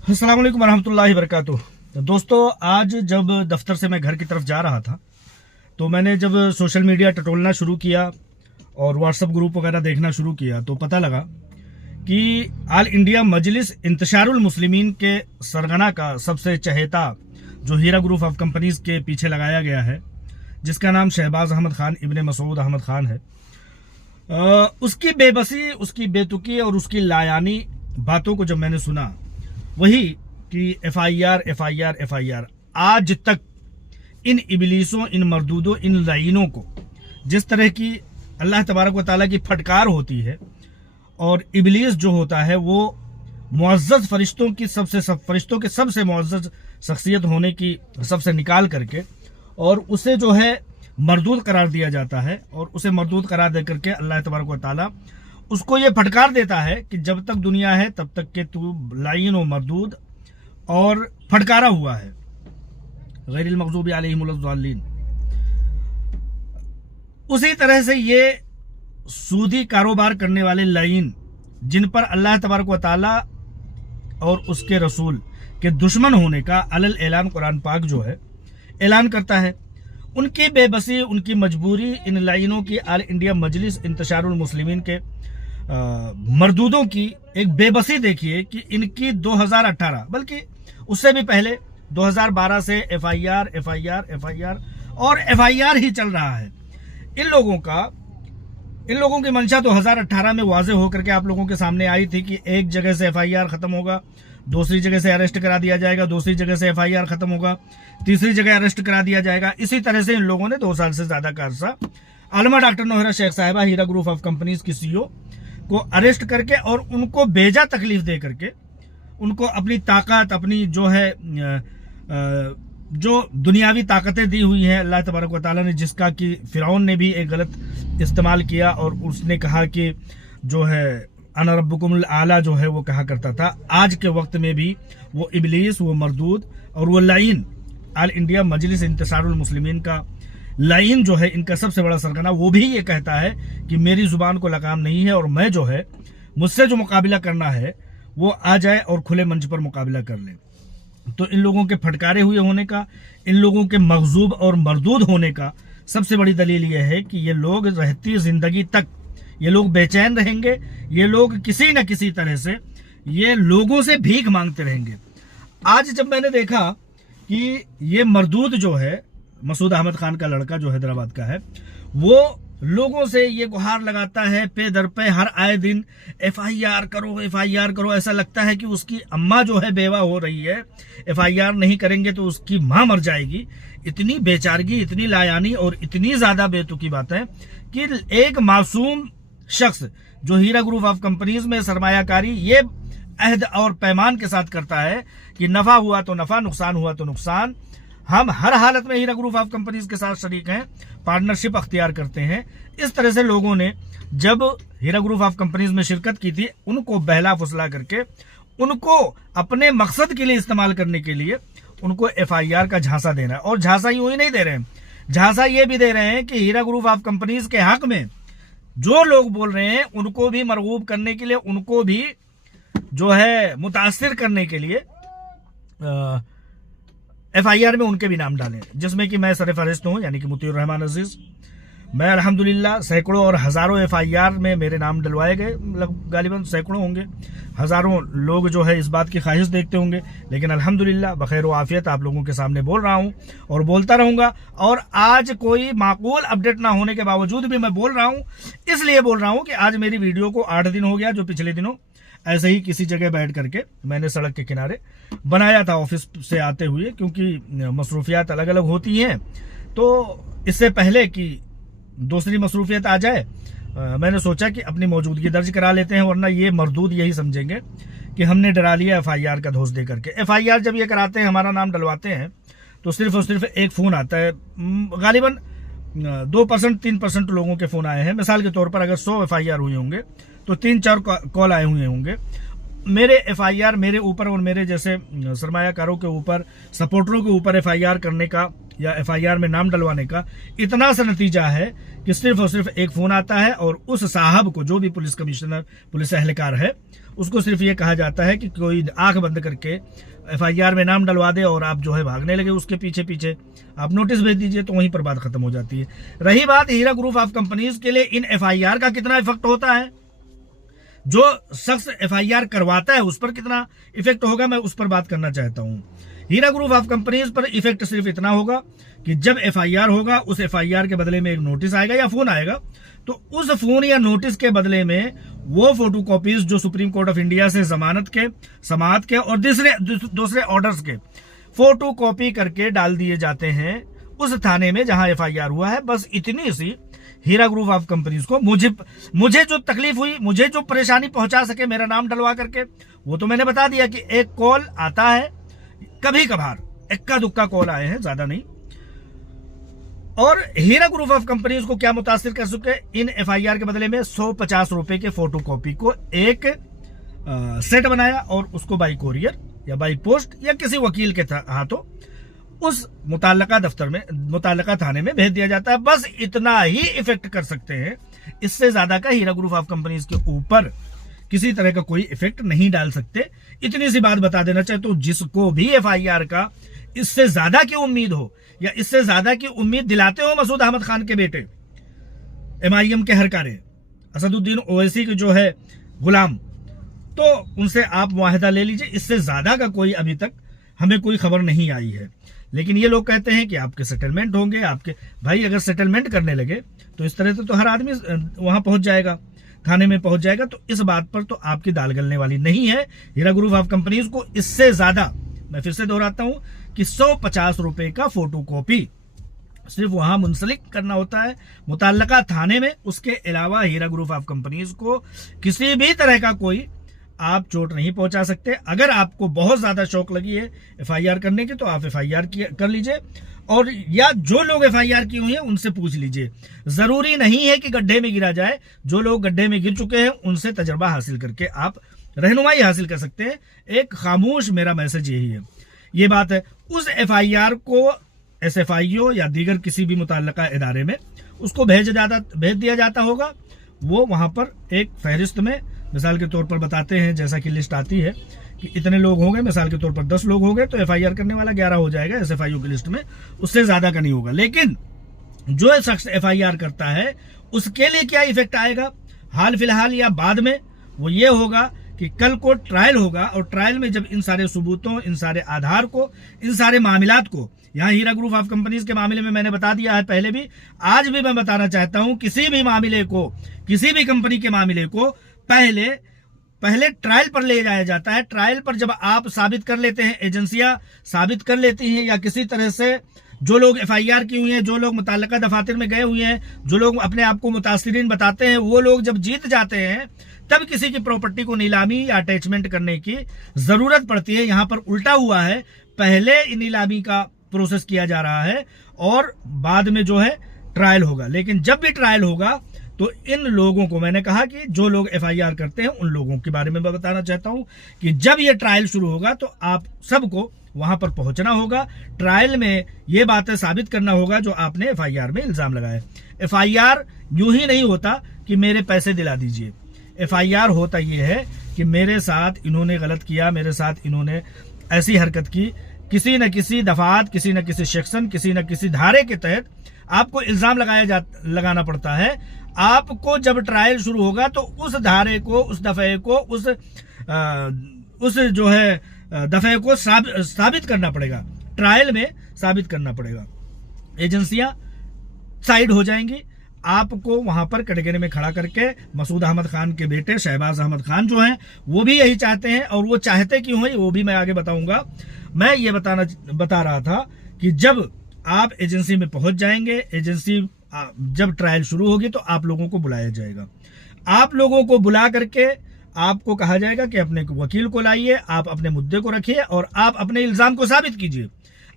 अस्सलाम वालेकुम रहमतुल्लाहि वबरकातुह। दोस्तों, आज जब दफ्तर से मैं घर की तरफ जा रहा था तो मैंने जब सोशल मीडिया टटोलना शुरू किया और व्हाट्सएप ग्रुप वगैरह देखना शुरू किया तो पता लगा कि ऑल इंडिया मजलिस इंतशारुल मुस्लिमीन के सरगना का सबसे चहेता जो हीरा ग्रुप ऑफ कंपनीज के पीछे लगाया गया है, जिसका नाम शहबाज अहमद खान इब्ने मसूद अहमद खान है, उसकी बेबसी, उसकी बेतुकी और उसकी लायानी बातों को जब मैंने सुना, वही कि FIR आज तक इन इबलीसों, इन मरदूदों, इन लाइनों को जिस तरह की अल्लाह तबारक व तआला की फटकार होती है और इबलीस जो होता है वो मुअज़्ज़ज़ फरिश्तों के सबसे मुअज़्ज़ज़ शख्सियत होने की सबसे निकाल करके और उसे जो है मरदूद करार दिया जाता है और उसे मरदूद करार दे करके अल्लाह तबारक व तआला उसको ये फटकार देता है कि जब तक दुनिया है तब तक के तू लाइन व मरदूद और फटकारा हुआ है। गैरिल मग़ज़ूबी अलैहिमुज़्ज़ालिन। उसी तरह से ये सूदी कारोबार करने वाले लाइन, जिन पर अल्लाह तबारक व तआला और उसके रसूल के दुश्मन होने का अलल ऐलान कुरान पाक जो है ऐलान करता है, उनकी बेबसी, उनकी मजबूरी, इन लाइनों की ऑल इंडिया मजलिस इंतशारुल मुस्लिमीन के मरदूदों की एक बेबसी देखिए कि इनकी 2018 बल्कि उससे भी पहले 2012 से FIR और FIR ही चल रहा है। इन लोगों की मंशा 2018 में वाज़े होकर के आप लोगों के सामने आई थी कि एक जगह से FIR खत्म होगा, दूसरी जगह से अरेस्ट करा दिया जाएगा, दूसरी जगह से FIR खत्म होगा, तीसरी जगह अरेस्ट करा दिया जाएगा। इसी तरह से इन लोगों ने 2 साल से ज्यादा का अरसा आलमा डॉक्टर नौहरा शेख साहिबा हीरा ग्रुप ऑफ कंपनीज की CEO को अरेस्ट करके और उनको बेजा तकलीफ दे करके उनको अपनी ताकत, अपनी जो है जो दुनियावी ताकतें दी हुई हैं अल्लाह तबारक व तआला ने, जिसका कि फिरौन ने भी एक गलत इस्तेमाल किया और उसने कहा कि जो है अना रब्बुकुमुल आला जो है वो कहा करता था। आज के वक्त में भी वो इबलीस, वो मरदूद और वो लाइन ऑल इंडिया मजलिस इंतशारुल मुस्लिमीन का लाइन जो है, इनका सबसे बड़ा सरगना, वो भी ये कहता है कि मेरी जुबान को लगाम नहीं है और मैं जो है मुझसे जो मुकाबला करना है वो आ जाए और खुले मंच पर मुकाबला कर ले। तो इन लोगों के फटकारे हुए होने का, इन लोगों के मगजूब और मरदूद होने का सबसे बड़ी दलील यह है कि ये लोग रहती जिंदगी तक ये लोग बेचैन रहेंगे, ये लोग किसी न किसी तरह से ये लोगों से भीख मांगते रहेंगे। आज जब मैंने देखा कि ये मरदूद जो है, मसूद अहमद खान का लड़का जो हैदराबाद का है, वो लोगों से ये गुहार लगाता है पे दर पे हर आए दिन FIR करो। ऐसा लगता है कि उसकी अम्मा जो है बेवा हो रही है, FIR नहीं करेंगे तो उसकी मां मर जाएगी। इतनी बेचारगी, इतनी लायानी और इतनी ज्यादा बेतुकी बात है कि एक मासूम शख्स जो हीरा ग्रुप ऑफ कंपनीज में सरमायाकारी ये अहद और पैमान के साथ करता है कि नफा हुआ तो नफा, नुकसान हुआ तो नुकसान, हम हर हालत में हीरा ग्रुप ऑफ कंपनीज के साथ शरीक हैं, पार्टनरशिप अख्तियार करते हैं। इस तरह से लोगों ने जब हीरा ग्रुप ऑफ कंपनीज में शिरकत की थी, उनको बहला फुसला करके उनको अपने मकसद के लिए इस्तेमाल करने के लिए उनको FIR का झांसा देना है। और झांसा यूं ही नहीं दे रहे हैं, झांसा ये भी दे रहे हैं कि हीरा ग्रुप ऑफ कंपनीज के हक में जो लोग बोल रहे हैं उनको भी मरगूब करने के लिए, उनको भी जो है मुतासिर करने के लिए FIR में उनके भी नाम डालें, जिसमें कि मैं सरफहरिस्त हूं, यानी कि मुतीउर रहमान अजीज। मैं अल्हम्दुलिल्लाह सैकड़ों और हजारों FIR में मेरे नाम डलवाए गए, गालिबन सैकड़ों होंगे, हजारों लोग जो है इस बात की ख्वाहिश देखते होंगे, लेकिन अल्हम्दुलिल्लाह बखैर व आफियत आप लोगों के सामने बोल रहा हूं और बोलता रहूंगा। और आज कोई माकूल अपडेट ना होने के बावजूद भी मैं बोल रहा हूं, इसलिए बोल रहा हूं कि आज मेरी वीडियो को 8 दिन हो गया, जो पिछले दिनों ऐसे ही किसी जगह बैठ करके मैंने सड़क के किनारे बनाया था ऑफिस से आते हुए, क्योंकि मसरूफियात अलग अलग होती हैं। तो इससे पहले कि दूसरी मसरूफियत आ जाए, मैंने सोचा कि अपनी मौजूदगी दर्ज करा लेते हैं, वरना ये मरदूद यही समझेंगे कि हमने डरा लिया FIR का धोस दे करके। FIR जब ये कराते हैं, हमारा नाम डलवाते हैं, तो सिर्फ और सिर्फ एक फ़ोन आता है। गालिबन 2% 3% लोगों के फ़ोन आए हैं। मिसाल के तौर पर अगर 100 FIR हुए होंगे तो 3-4 कॉल आए हुए होंगे। मेरे एफआईआर मेरे ऊपर और मेरे जैसे सरमायाकारों के ऊपर, सपोर्टरों के ऊपर एफआईआर करने का या एफआईआर में नाम डलवाने का इतना सा नतीजा है कि सिर्फ और सिर्फ एक फोन आता है और उस साहब को, जो भी पुलिस कमिश्नर, पुलिस एहलकार है, उसको सिर्फ ये कहा जाता है कि कोई आंख बंद करके एफआईआर में नाम डलवा दे और आप जो है भागने लगे उसके पीछे पीछे, आप नोटिस भेज दीजिए, तो वहीं पर बात खत्म हो जाती है। रही बात हीरा ग्रुप ऑफ कंपनीज के लिए इन एफआईआर का कितना इफेक्ट होता है, जो शख्स एफआईआर करवाता है उस पर कितना इफेक्ट होगा, मैं उस पर बात करना चाहता हूं। हीरा ग्रुप ऑफ कंपनीज पर इफेक्ट सिर्फ इतना होगा कि जब एफआईआर होगा, उस एफआईआर के बदले में एक नोटिस आएगा या फोन आएगा, तो उस फोन या नोटिस के बदले में वो फोटोकॉपीज जो सुप्रीम कोर्ट ऑफ इंडिया से जमानत के, समाअत के और दूसरे ऑर्डर्स के फोटोकॉपी करके डाल दिए जाते हैं उस थाने में जहां एफआईआर हुआ है। बस इतनी सी हीरा ग्रुप ऑफ कंपनीज को, मुझे जो तकलीफ हुई, मुझे जो परेशानी पहुंचा सके मेरा नाम डलवा करके, वो तो मैंने बता दिया कि एक कॉल आता है, कभी कभार इक्का दुक्का कॉल आए हैं, ज्यादा नहीं। और हीरा ग्रुप ऑफ कंपनीज को क्या मुतासिर कर सके, इन एफआईआर के बदले में 150 रुपए के फोटोकॉपी को एक सेट बनाया और उसको बाई कोरियर या बाई पोस्ट या किसी वकील के हाथों उस मुताल्लिका दफ्तर में, मुताल्लिका थाने में भेज दिया जाता है। बस इतना ही इफेक्ट कर सकते हैं, इससे ज्यादा का हीरा ग्रुप ऑफ कंपनीज के ऊपर किसी तरह का कोई इफेक्ट नहीं डाल सकते। इतनी सी बात बता देना चाहे तो जिसको भी एफआईआर का इससे ज्यादा की उम्मीद हो या इससे ज्यादा की उम्मीद दिलाते हो मसूद अहमद खान के बेटे, एमआईएम के हरकारे, असदुद्दीन ओवैसी के जो है गुलाम, तो उनसे आप मुआहिदा ले लीजिए। इससे ज्यादा का कोई अभी तक हमें कोई खबर नहीं आई है। लेकिन ये लोग कहते हैं कि आपके सेटलमेंट होंगे, आपके भाई अगर सेटलमेंट करने लगे तो इस तरह से तो हर आदमी वहां पहुंच जाएगा, थाने में पहुंच जाएगा। तो इस बात पर तो आपकी दाल गलने वाली नहीं है। हीरा ग्रुप ऑफ कंपनीज को इससे ज्यादा, मैं फिर से दोहराता हूं कि 150 रुपए का फोटोकॉपी सिर्फ वहां मुंसलिक करना होता है मुताल्लिका थाने में। उसके अलावा हीरा ग्रुप ऑफ कंपनीज को किसी भी तरह का कोई आप चोट नहीं पहुंचा सकते। अगर आपको बहुत ज्यादा शौक लगी है एफआईआर करने की तो आप एफआईआर कर लीजिए, और या जो लोग एफआईआर की हुई है उनसे पूछ लीजिए। जरूरी नहीं है कि गड्ढे में गिरा जाए, जो लोग गड्ढे में गिर चुके हैं उनसे तजर्बा हासिल करके आप रहनुमाई हासिल कर सकते हैं। एक खामोश मेरा मैसेज यही है, ये बात है। उस एफआईआर को एसएफआईओ या दीगर किसी भी मुताल्लिका इदारे में उसको भेज दिया जाता होगा। वो वहां पर एक फहरिस्त में मिसाल के तौर पर बताते हैं, जैसा कि लिस्ट आती है कि इतने लोग होंगे, मिसाल के तौर पर 10 लोग होंगे तो एफआईआर करने वाला 11 हो जाएगा एसएफआईओ की लिस्ट में, उससे ज्यादा का नहीं होगा। लेकिन जो शख्स एफआईआर करता है उसके लिए क्या इफेक्ट आएगा हाल फिलहाल या बाद में, वो ये होगा कि कल को ट्रायल होगा और ट्रायल में जब इन सारे सबूतों, इन सारे आधार को, इन सारे मामलात को, यहाँ हीरा ग्रुप ऑफ कंपनीज के मामले में मैंने बता दिया है पहले भी, आज भी मैं बताना चाहता हूं, किसी भी मामले को, किसी भी कंपनी के मामले को पहले ट्रायल पर ले जाया जाता है। ट्रायल पर जब आप साबित कर लेते हैं, एजेंसियां साबित कर लेती हैं या किसी तरह से जो लोग एफआईआर की हुई हैं, जो लोग मुताल्लिका दफातर में गए हुए हैं, जो लोग अपने आप को मुतासिरीन बताते हैं, वो लोग जब जीत जाते हैं तब किसी की प्रॉपर्टी को नीलामी या अटैचमेंट करने की जरूरत पड़ती है। यहां पर उल्टा हुआ है, पहले नीलामी का प्रोसेस किया जा रहा है और बाद में जो है ट्रायल होगा। लेकिन जब भी ट्रायल होगा तो इन लोगों को, मैंने कहा कि जो लोग एफआईआर करते हैं उन लोगों के बारे में मैं बताना चाहता हूं कि जब ये ट्रायल शुरू होगा तो आप सबको वहां पर पहुंचना होगा। ट्रायल में ये बातें साबित करना होगा जो आपने एफआईआर में इल्जाम लगाया। एफआईआर यूं ही नहीं होता कि मेरे पैसे दिला दीजिए। एफआईआर होता यह है कि मेरे साथ इन्होंने गलत किया, मेरे साथ इन्होंने ऐसी हरकत की, किसी न किसी दफात, किसी न किसी सेक्शन, किसी न किसी धारे के तहत आपको इल्जाम लगाना पड़ता है। आपको जब ट्रायल शुरू होगा तो उस धारे को, उस दफे को, उस जो है दफे को साबित करना पड़ेगा, ट्रायल में साबित करना पड़ेगा। एजेंसियां साइड हो जाएंगी, आपको वहां पर कटघरे में खड़ा करके मसूद अहमद खान के बेटे शहबाज अहमद खान जो हैं वो भी यही चाहते हैं, और वो चाहते क्यों हैं वो भी मैं आगे बताऊंगा। मैं ये बता रहा था कि जब आप एजेंसी में पहुंच जाएंगे, एजेंसी जब ट्रायल शुरू होगी तो आप लोगों को बुलाया जाएगा। आप लोगों को बुला करके आपको कहा जाएगा कि अपने वकील को लाइए, आप अपने मुद्दे को रखिए और आप अपने इल्जाम को साबित कीजिए।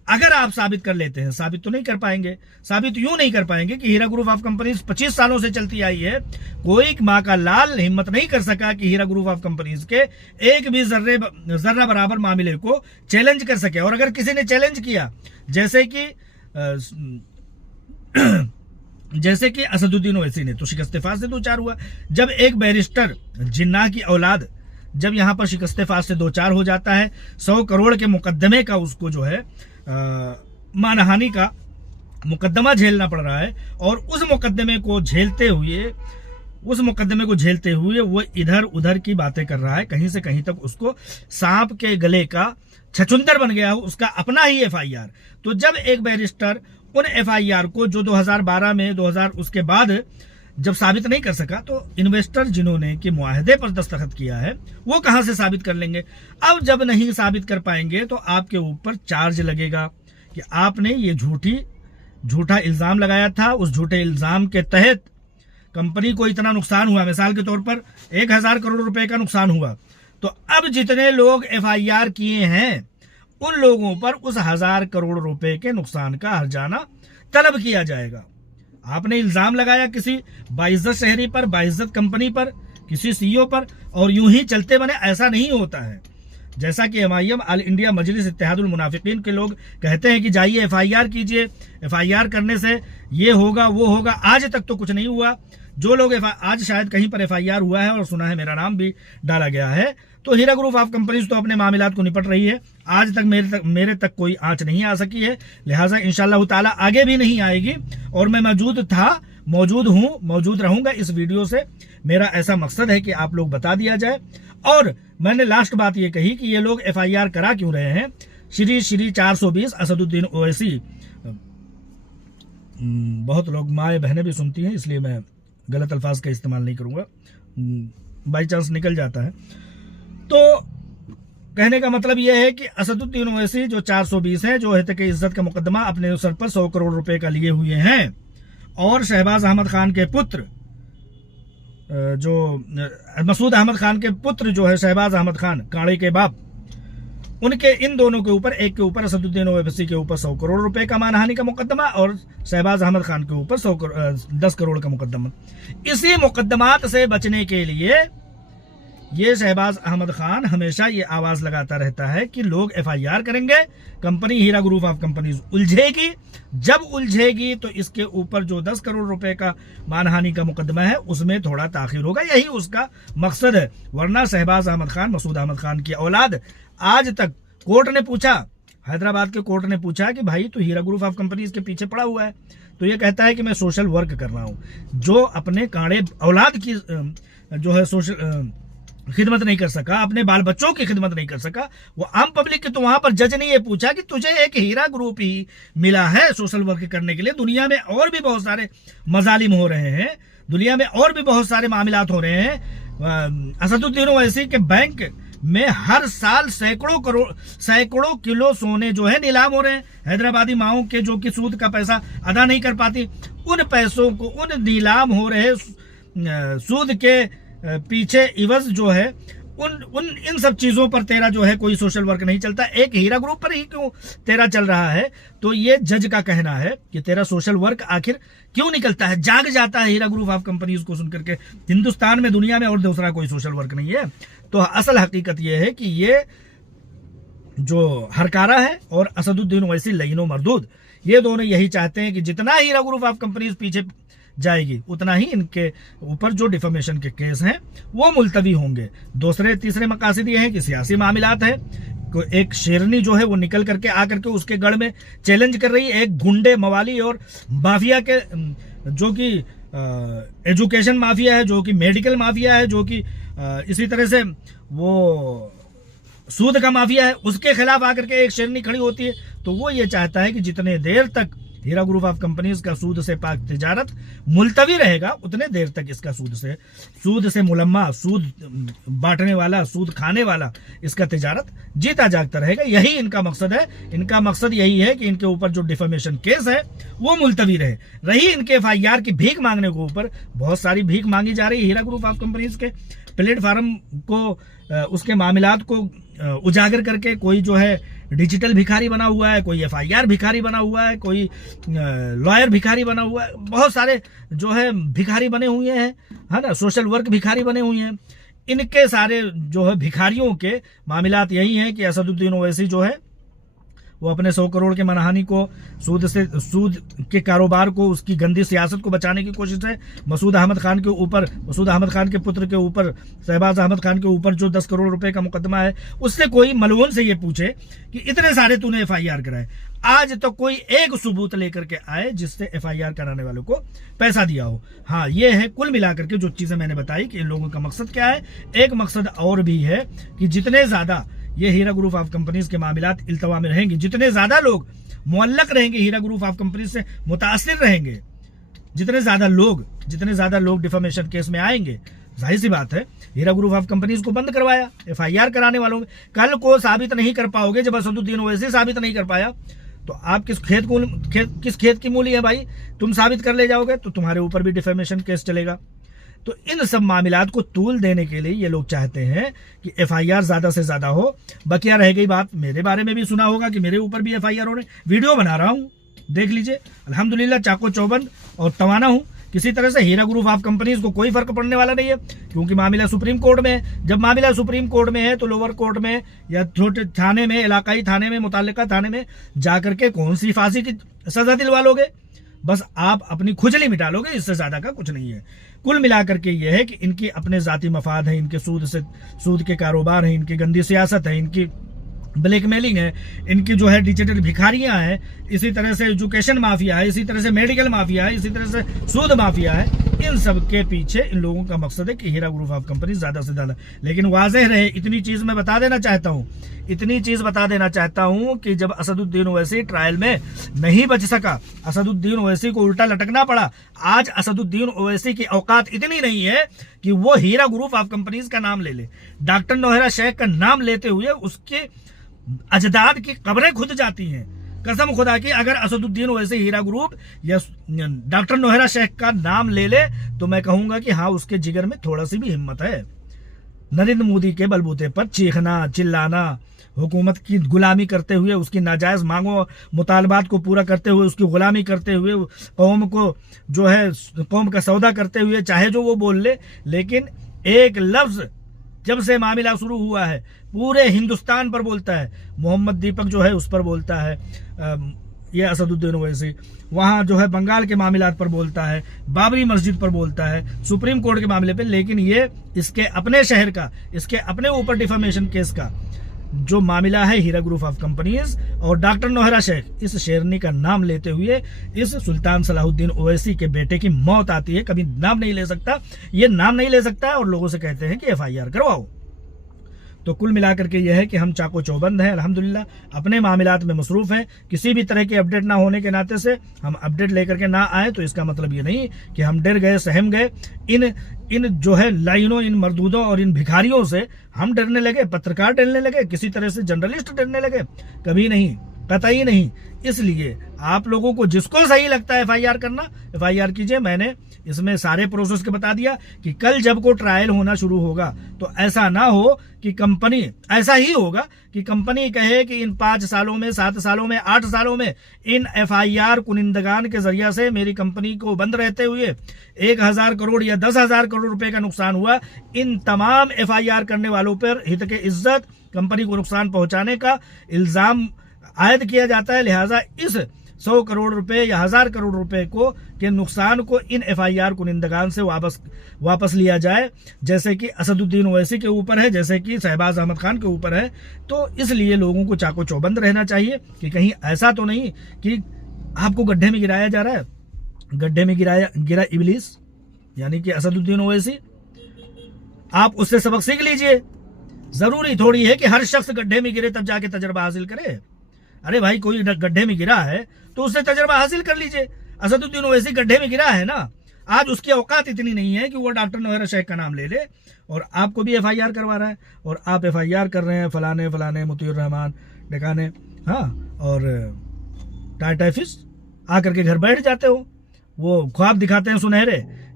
अगर आप साबित कर लेते हैं, साबित तो नहीं कर पाएंगे, साबित यूं नहीं कर पाएंगे कि हीरा ग्रुप ऑफ कंपनीज 25 सालों से चलती आई है, कोई माँ का लाल हिम्मत नहीं कर सका कि हीरा ग्रुप ऑफ कंपनीज के एक भी जर्रा बराबर मामले को चैलेंज कर सके। और अगर किसी ने चैलेंज किया, जैसे कि असदुद्दीन ओवैसी ने, तो शिकस्त फास से दो चार हुआ। जब एक बैरिस्टर जिन्ना की औलाद जब यहां पर शिकस्त फास से दो चार हो जाता है, 100 करोड़ के मुकदमे का उसको जो है मानहानि का मुकदमा झेलना पड़ रहा है, और उस मुकदमे को झेलते हुए वो इधर उधर की बातें कर रहा है, कहीं से कहीं तक उसको सांप के गले का छछुंदर बन गया हो, उसका अपना ही FIR। तो जब एक बैरिस्टर उन FIR को जो 2012 में 2000 उसके बाद जब साबित नहीं कर सका, तो इन्वेस्टर जिन्होंने कि मुआहदे पर दस्तखत किया है वो कहां से साबित कर लेंगे। अब जब नहीं साबित कर पाएंगे तो आपके ऊपर चार्ज लगेगा कि आपने ये झूठा इल्जाम लगाया था, उस झूठे इल्जाम के तहत कंपनी को इतना नुकसान हुआ, मिसाल के तौर पर 1000 करोड़ रुपए का नुकसान हुआ, तो अब जितने लोग FIR किए हैं उन लोगों पर उस 1000 करोड़ रुपए के नुकसान का हर्जाना तलब किया जाएगा। आपने इल्जाम लगाया किसी बाइज्जत शहरी पर, बाइज्जत कंपनी पर, किसी CEO पर, और यूं ही चलते बने, ऐसा नहीं होता है। जैसा कि MIM ऑल इंडिया मजलिस इत्तेहादुल मुनाफिकीन के लोग कहते हैं कि जाइए FIR कीजिए, FIR करने से ये होगा वो होगा, आज तक तो कुछ नहीं हुआ। जो लोग आज शायद कहीं पर FIR हुआ है और सुना है मेरा नाम भी डाला गया है, तो हीरा ग्रुप ऑफ कंपनीज तो अपने मामलात को निपट रही है। आज तक मेरे तक कोई आंच नहीं आ सकी है, लिहाजा इंशाअल्लाह ताला आगे भी नहीं आएगी। और मैं मौजूद रहूंगा। इस वीडियो से मेरा ऐसा मकसद है कि आप लोग बता दिया जाए। और मैंने लास्ट बात ये कही कि ये लोग FIR करा क्यों रहे हैं। श्री 420 असदुद्दीन ओवैसी, बहुत लोग माए बहनें भी सुनती हैं, इसलिए मैं गलत अल्फाज का इस्तेमाल नहीं करूंगा, बाई चांस निकल जाता है। तो कहने का मतलब यह है कि असदुद्दीन ओवैसी जो 420 है, जो हत्या की इज्जत का मुकदमा अपने सर पर 100 करोड़ रुपए का लिए हुए हैं, और शहबाज अहमद खान के पुत्र जो मसूद अहमद खान के पुत्र जो है शहबाज अहमद खान कांड़े के बाप, उनके इन दोनों के ऊपर, एक के ऊपर असदुद्दीन ओवैसी के ऊपर 100 करोड़ रुपए का मानहानि का मुकदमा, और शहबाज अहमद खान के ऊपर 10 करोड़ का मुकदमा। इसी मुकदमात से बचने के लिए ये शहबाज अहमद खान हमेशा ये आवाज लगाता रहता है कि लोग FIR करेंगे, company Heera group of companies उलझेगी। जब उलझेगी तो इसके ऊपर जो 10 करोड़ रुपए का मानहानि का मुकदमा है उसमें थोड़ा ताखिर होगा, यही उसका मकसद है। वरना शहबाज अहमद खान, मसूद अहमद खान की औलाद, आज तक कोर्ट ने पूछा, हैदराबाद के कोर्ट ने पूछा कि भाई तू हीरा ग्रुप ऑफ कंपनीज के पीछे पड़ा हुआ है, तो ये कहता है कि मैं सोशल वर्क कर रहा हूं। जो अपने कांड़े औलाद की जो है सोशल खिदमत नहीं कर सका, अपने बाल बच्चों की खिदमत नहीं कर सका, वो आम पब्लिक के, तो वहां पर जज ने ये पूछा कि तुझे एक हीरा ग्रुप ही मिला है सोशल वर्क करने के लिए, दुनिया में और भी बहुत सारे मजालिम हो रहे हैं, दुनिया में और भी बहुत सारे मामलात हो रहे हैं। असदुद्दीन ओवैसी के बैंक में हर साल सैकड़ों किलो सोने जो है नीलाम हो रहे हैं। हैदराबादी माओं के जो कि सूद का पैसा अदा नहीं कर पाती, उन पैसों को, उन नीलाम हो रहे सूद के पीछे इवज जो है, इन सब चीजों पर तेरा जो है कोई सोशल वर्क नहीं चलता, एक हीरा ग्रुप पर ही क्यों तेरा चल रहा है। तो ये जज का कहना है कि तेरा सोशल वर्क आखिर क्यों निकलता है, जाग जाता है हीरा ग्रुप ऑफ कंपनीज को सुनकर के। हिंदुस्तान में, दुनिया में और दूसरा कोई सोशल वर्क नहीं है। तो असल हकीकत यह है कि ये जो हरकारा है और असदुद्दीन ओवैसी लईनो मरदूद, ये दोनों यही चाहते हैं कि जितना हीरा ग्रुप ऑफ कंपनीज पीछे जाएगी उतना ही इनके ऊपर जो डिफेमेशन के केस हैं वो मुलतवी होंगे। दूसरे तीसरे मकासद ये हैं कि सियासी मामलात है, एक शेरनी जो है वो निकल करके आकर के उसके गढ़ में चैलेंज कर रही है, एक गुंडे मवाली और माफिया के, जो कि एजुकेशन माफिया है, जो कि मेडिकल माफिया है, जो कि इसी तरह से वो सूद का माफिया है, उसके खिलाफ आकर के एक शेरनी खड़ी होती है। तो वो ये चाहता है कि जितने देर तक हीरा ग्रुप ऑफ कंपनीज का सूद से पाक तिजारत मुलतवी रहेगा, उतने देर तक इसका सूद से मुलम्मा, सूद बांटने वाला, सूद खाने वाला इसका तिजारत जीता जागता रहेगा। यही इनका मकसद है। इनका मकसद यही है कि इनके ऊपर जो डिफेमेशन केस है वो मुलतवी रही इनके FIR की भीख मांगने के ऊपर बहुत सारी भीख मांगी जा रही है हीरा ग्रुप ऑफ कंपनीज के प्लेटफार्म को, उसके मामलात को उजागर करके कोई जो है डिजिटल भिखारी बना हुआ है, कोई एफआईआर भिखारी बना हुआ है, कोई लॉयर भिखारी बना हुआ है, बहुत सारे जो है भिखारी बने हुए हैं, है ना, सोशल वर्क भिखारी बने हुए हैं। इनके सारे जो है भिखारियों के मामलात यही हैं कि असदुद्दीन ओवैसी जो है वो अपने 100 करोड़ के मनहानि को, सूद के कारोबार को, उसकी गंदी सियासत को बचाने की कोशिश है। मसूद अहमद खान के पुत्र के ऊपर, शहबाज अहमद खान के ऊपर जो 10 करोड़ रुपए का मुकदमा है, उससे कोई मलून से ये पूछे कि इतने सारे तूने एफआईआर कराए, आज तो कोई एक सबूत लेकर के आए जिससे एफआईआर कराने वालों को पैसा दिया हो। हाँ, ये है कुल मिलाकर के जो चीजें मैंने बताई कि इन लोगों का मकसद क्या है। एक मकसद और भी है कि जितने ज्यादा ये हीरा ग्रुप ऑफ कंपनीज के मामलात इल्तवा में रहेंगे, जितने ज्यादा लोग मुअल्लक रहेंगे, हीरा ग्रुप ऑफ कंपनीज से मुतासिर रहेंगे, जितने ज्यादा लोग डिफेमेशन केस में आएंगे, जाहिर सी बात है हीरा ग्रुप ऑफ कंपनीज को बंद करवाया एफआईआर कराने वालों में। कल को साबित नहीं कर पाओगे, जब असदुद्दीन ओवैसी साबित नहीं कर पाया तो आप किस खेत की मूली है भाई, तुम साबित कर ले जाओगे तो तुम्हारे ऊपर भी डिफेमेशन केस चलेगा। तो इन सब मामलात को तूल देने के लिए ये लोग चाहते हैं कि एफआईआर ज्यादा से ज्यादा हो। बकिया रह गई बात, मेरे बारे में भी सुना होगा कि मेरे ऊपर भी एफआईआर हो रहे, वीडियो बना रहा हूं, देख लीजिए। अल्हम्दुलिल्लाह चाको चौबंद और तवाना हूं। किसी तरह से हीरा ग्रुप ऑफ कंपनीज को कोई फर्क पड़ने वाला नहीं है, क्योंकि मामला सुप्रीम कोर्ट में है। जब मामला सुप्रीम कोर्ट में है तो लोअर कोर्ट में या छोटे थाने में, इलाकाई थाने में, मुताल्लिका थाने में जाकर के कौन सी फांसी की सजा दिलवा लोगे? बस आप अपनी खुजली मिटा लोगे, इससे ज्यादा का कुछ नहीं है। कुल मिलाकर के ये है कि इनकी अपने जाती मफाद है, इनके सूद के कारोबार है, इनकी गंदी सियासत है, इनकी ब्लैकमेलिंग है, इनकी जो है डिजिटल भिखारियां हैं, इसी तरह से एजुकेशन माफिया है, इसी तरह से मेडिकल माफिया है, इसी तरह से सूद माफिया है। इन सब के पीछे इन लोगों का मकसद है कि हीरा ग्रुप ऑफ कंपनी ज्यादा से ज्यादा। लेकिन वाजह रहे, इतनी चीज मैं बता देना चाहता हूं कि जब असदुद्दीन ओवैसी ट्रायल में नहीं बच सका, असदुद्दीन ओवैसी को उल्टा लटकना पड़ा। आज असदुद्दीन ओवैसी की औकात इतनी नहीं है कि वो हीरा ग्रुप ऑफ कंपनीज का नाम ले ले। डॉक्टर नौहरा शेख का नाम लेते हुए उसके अजदाद की कब्रें खुद जाती हैं। कसम खुदा की, अगर असदुद्दीन ओवैसी हीरा ग्रुप या डॉक्टर नौहरा शेख का नाम ले ले तो मैं कहूंगा कि हाँ, उसके जिगर में थोड़ा सी भी हिम्मत है। नरेंद्र मोदी के बलबूते पर चीखना, चिल्लाना, हुकूमत की गुलामी करते हुए, उसकी नाजायज मांगों मुतालबात को पूरा करते हुए, उसकी गुलामी करते हुए, कौम को जो है कौम का सौदा करते हुए, चाहे जो वो बोल ले, लेकिन एक लफ्ज जब से मामला शुरू हुआ है पूरे हिंदुस्तान पर बोलता है। मोहम्मद दीपक जो है उस पर बोलता है, ये असदुद्दीन ओवैसी वहां जो है बंगाल के मामलात पर बोलता है, बाबरी मस्जिद पर बोलता है, सुप्रीम कोर्ट के मामले पे। लेकिन ये इसके अपने शहर का, इसके अपने ऊपर डिफेमेशन केस का जो मामला है हीरा ग्रुप ऑफ कंपनीज और डॉक्टर नौहरा शेख, इस शेरनी का नाम लेते हुए इस सुल्तान सलाहुद्दीन ओवैसी के बेटे की मौत आती है। कभी नाम नहीं ले सकता, ये नाम नहीं ले सकता है और लोगों से कहते हैं कि एफआईआर करवाओ। तो कुल मिलाकर के यह है कि हम चाको चौबंद हैं, अल्हम्दुलिल्लाह अपने मामलात में मसरूफ हैं। किसी भी तरह की अपडेट ना होने के नाते से हम अपडेट लेकर के ना आए तो इसका मतलब ये नहीं कि हम डर गए, सहम गए। इन जो है लाइनों, इन मरदूदों और इन भिखारियों से हम डरने लगे, पत्रकार डरने लगे, किसी तरह से जर्नलिस्ट डरने लगे, कभी नहीं, कतई नहीं। इसलिए आप लोगों को जिसको सही लगता है एफआईआर करना, एफआईआर कीजिए। मैंने इसमें सारे प्रोसेस के बता दिया कि कल जब को ट्रायल होना शुरू होगा तो ऐसा ना हो कि कंपनी, ऐसा ही होगा कि कंपनी कहे कि इन 5 सालों में, 7 सालों में, 8 सालों में इन एफआईआर कुनिंदगान के जरिया से मेरी कंपनी को बंद रहते हुए 1000 करोड़ या 10,000 करोड़ रुपए का नुकसान हुआ। इन तमाम एफआईआर करने वालों पर हित के इज्जत, कंपनी को नुकसान पहुंचाने का इल्जाम आयद किया जाता है। लिहाजा इस 100 करोड़ रुपए या 1000 करोड़ रुपए के नुकसान को इन एफआईआर कुनिंदगान से वापस लिया जाए, जैसे कि असदुद्दीन ओवैसी के ऊपर है, जैसे कि शहबाज अहमद खान के ऊपर है। तो इसलिए लोगों को चाको चौबंद रहना चाहिए कि कहीं ऐसा तो नहीं कि आपको गड्ढे में गिराया जा रहा है। गड्ढे में गिरा इबलीस यानी कि असदुद्दीन ओवैसी। आप उससे सबक सीख लीजिए। जरूरी थोड़ी है कि हर शख्स गड्ढे में गिरे तब जाके तजर्बा हासिल करे। अरे भाई, कोई गड्ढे में गिरा है तो उससे तजर्बा हासिल कर लीजिए। असदुद्दीन ओवैसी गड्ढे में गिरा है ना, आज उसकी औकात इतनी नहीं है कि वो डॉक्टर नौहरा शेख का नाम ले ले और आपको भी एफआईआर करवा रहा है। और आप एफआईआर कर रहे हैं फलाने मुतीउर रहमान डकाने, हाँ, और टाइफिस आकर के घर बैठ जाते हो। वो ख्वाब दिखाते हैं सुनहरे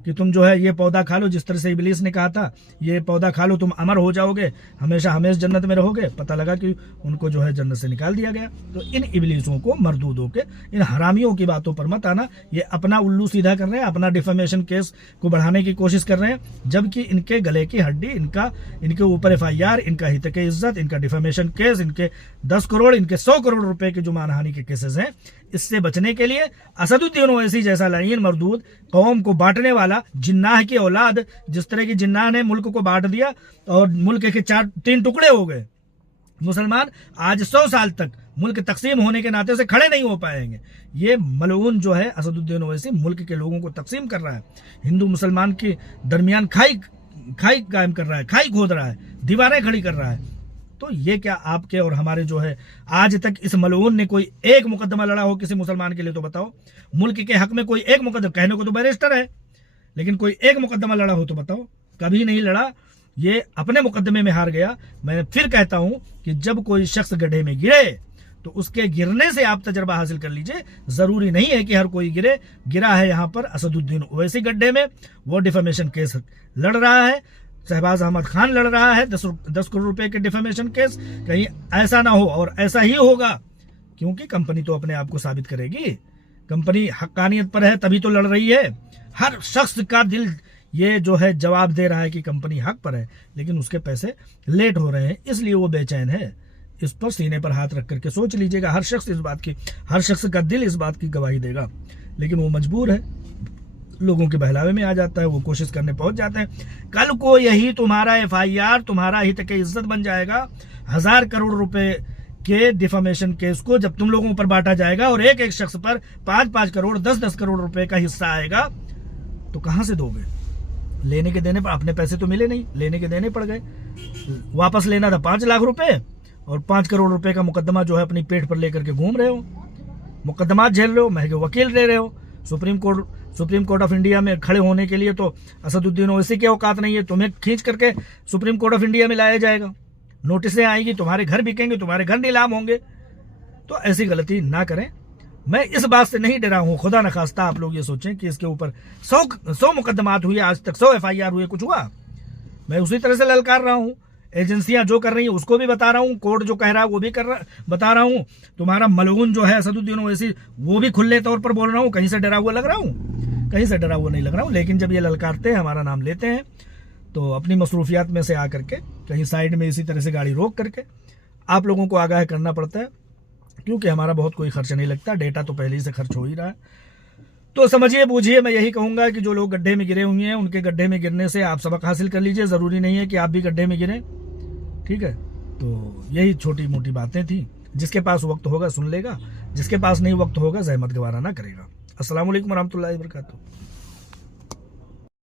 कि तुम जो है ये पौधा खा लो, जिस तरह से इबलीस ने कहा था ये पौधा खा लो तुम अमर हो जाओगे, हमेशा हमेशा जन्नत में रहोगे। पता लगा कि उनको जो है जन्नत से निकाल दिया गया। तो इन इबलीसों को, मरदूदों के, इन हरामियों की बातों पर मत आना। ये अपना उल्लू सीधा कर रहे हैं, अपना डिफेमेशन केस को बढ़ाने की कोशिश कर रहे हैं, जबकि इनके गले की हड्डी, इनके ऊपर FIR, इनका हित के इज्जत, इनका डिफेमेशन केस, इनके 10 करोड़, इनके 100 करोड़ रुपए के जो मानहानि के केसेस हैं, इससे बचने के लिए असदुद्दीन ओवैसी जैसा लाइन मरदूद, कौम को बांटने वाला, जिन्नाह की औलाद, जिस तरह की जिन्नाह ने मुल्क को बांट दिया और मुल्क के 3 टुकड़े हो गए, मुसलमान आज 100 साल तक मुल्क तकसीम होने के नाते से खड़े नहीं हो पाएंगे। ये मलऊन जो है असदुद्दीन ओवैसी मुल्क के लोगों को तकसीम कर रहा है, हिंदू मुसलमान के दरमियान खाई कायम कर रहा है, खाई खोद रहा है, दीवारें खड़ी कर रहा है। तो ये क्या आपके और हमारे जो है, आज तक इस मलऊन ने कोई एक मुकदमा लड़ा हो किसी मुसलमान के लिए? तो बताओ, मुल्क के हक में कोई एक मुकदमा, कहने को तो बैरिस्टर है, लेकिन कोई एक मुकदमा लड़ा हो तो बताओ? कभी नहीं लड़ा। ये अपने मुकदमे में हार गया। मैं फिर कहता हूं कि जब कोई शख्स गड्ढे में गिरे तो उसके गिरने से आप तजर्बा हासिल कर लीजिए। जरूरी नहीं है कि हर कोई गिरे। गिरा है यहां पर असदुद्दीन ओवैसी गड्ढे में, वो डिफेमेशन केस लड़ रहा है, शहबाज अहमद खान लड़ रहा है 10 करोड़ रुपए के डिफेमेशन केस। कहीं ऐसा ना हो, और ऐसा ही होगा, क्योंकि कंपनी तो अपने आप को साबित करेगी। कंपनी हक्कानियत पर है तभी तो लड़ रही है। हर शख्स का दिल ये जो है जवाब दे रहा है कि कंपनी हक पर है, लेकिन उसके पैसे लेट हो रहे हैं, इसलिए वो बेचैन है। इस पर सीने पर हाथ रख करके सोच लीजिएगा। हर शख्स का दिल इस बात की गवाही देगा, लेकिन वो मजबूर है, लोगों के बहलावे में आ जाता है, वो कोशिश करने पहुंच जाते हैं। कल को यही तुम्हारा FIR, तुम्हारा हित के इज्जत बन जाएगा। 1000 करोड़ रुपए के डिफेमेशन केस को जब तुम लोगों पर बांटा जाएगा और एक एक शख्स पर 5-5 करोड़, 10-10 करोड़ रुपए का हिस्सा आएगा, तो कहां से दोगे? लेने के देने पर, अपने पैसे तो मिले नहीं, लेने के देने पड़ गए। वापस लेना था 5 लाख रुपए, और 5 करोड़ रुपए का मुकदमा जो है अपनी पेट पर लेकर के घूम रहे हो, मुकदमा झेल रहे हो, महंगे वकील ले रहे हो। सुप्रीम कोर्ट ऑफ इंडिया में खड़े होने के लिए तो असदुद्दीन ओवैसी की औकात नहीं है। तुम्हें खींच करके सुप्रीम कोर्ट ऑफ इंडिया में लाया जाएगा, नोटिसें आएगी, तुम्हारे घर बिकेंगे, तुम्हारे घर नीलाम होंगे। तो ऐसी गलती ना करें। मैं इस बात से नहीं डरा हूं, खुदा न खास्ता आप लोग ये सोचें कि इसके ऊपर 100 मुकदमात हुए, आज तक 100 FIR हुए, कुछ हुआ? मैं उसी तरह से ललकार रहा हूं। एजेंसियां जो कर रही हैं उसको भी बता रहा हूं, कोर्ट जो कह रहा है वो भी बता रहा हूं। तुम्हारा मलऊन जो है असदुद्दीन ओवैसी, वो भी खुले तौर पर बोल रहा हूं। कहीं से डरा हुआ लग रहा हूं? कहीं से डरा हुआ नहीं लग रहा हूं। लेकिन जब ये ललकारते हैं, हमारा नाम लेते हैं, तो अपनी मसरूफियात में से आकर के कहीं साइड में इसी तरह से गाड़ी रोक करके आप लोगों को आगाह करना पड़ता है, क्योंकि हमारा बहुत कोई खर्च नहीं लगता, डेटा तो पहले ही से खर्च हो ही रहा है। तो समझिए बूझिए, मैं यही कहूंगा कि जो लोग गड्ढे में गिरे हुए हैं, उनके गड्ढे में गिरने से आप सबक हासिल कर लीजिए। जरूरी नहीं है कि आप भी गड्ढे में गिरें, ठीक है? तो यही छोटी मोटी बातें थी। जिसके पास वक्त होगा सुन लेगा, जिसके पास नहीं वक्त होगा जहमत गवारा ना करेगा। अस्सलाम वालेकुम रहमतुल्लाहि व बरकातुहू।